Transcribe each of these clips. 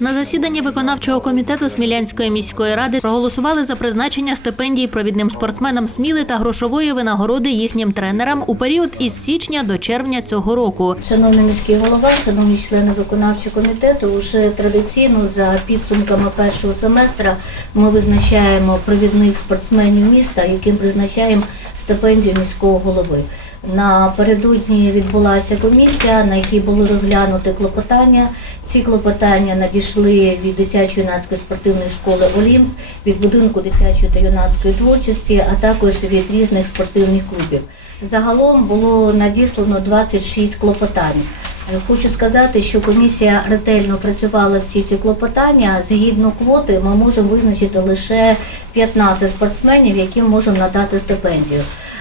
засіданні виконавчого комітету Смілянської міської ради проголосували за призначення стипендій провідним спортсменам Сміли та грошової винагороди їхнім тренерам у період із січня до червня цього року. Шановний міський голова, шановні члени виконавчого комітету, уже традиційно за підсумками першого семестра ми визначаємо провідних спортсменів міста, яким призначаємо стипендію міського голови. Напередодні відбулася комісія, на якій були розглянуті клопотання. Ці клопотання надійшли від дитячо-юнацької спортивної школи Олімп, від будинку дитячої та юнацької творчості, а також від різних спортивних клубів. Загалом було надіслано 26 клопотань. Хочу сказати, що комісія ретельно працювала всі ці клопотання. Згідно квоти, ми можемо визначити лише 15 спортсменів, яким можемо надати стипендію.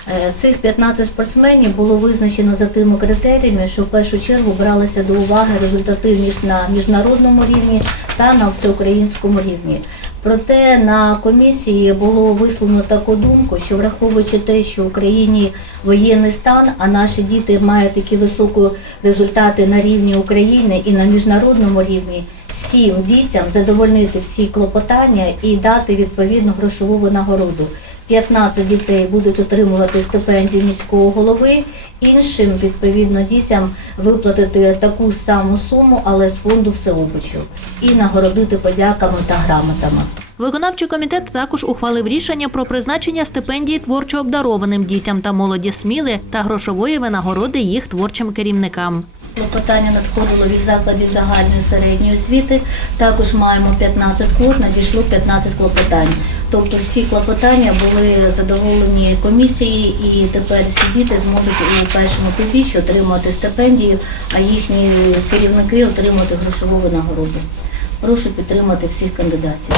Е, Цих 15 спортсменів було визначено за тими критеріями, що в першу чергу бралися до уваги результативність на міжнародному рівні та на всеукраїнському рівні. Проте на комісії було висловлено таку думку, що враховуючи те, що в Україні воєнний стан, а наші діти мають такі високі результати на рівні України і на міжнародному рівні, всім дітям задовольнити всі клопотання і дати відповідну грошову винагороду. 15 дітей будуть отримувати стипендію міського голови, іншим відповідно дітям виплатити таку саму суму, але з фонду всеобичу, і нагородити подяками та грамотами. Виконавчий комітет також ухвалив рішення про призначення стипендії творчо обдарованим дітям та молоді Сміли та грошової винагороди їх творчим керівникам. Клопотання надходило від закладів загальної середньої освіти. Також маємо 15 квот, надійшло 15 клопотань. Тобто всі клопотання були задоволені комісією, і тепер всі діти зможуть у першому півріччі отримати стипендію, а їхні керівники отримати грошову винагороду. Прошу підтримати всіх кандидатів.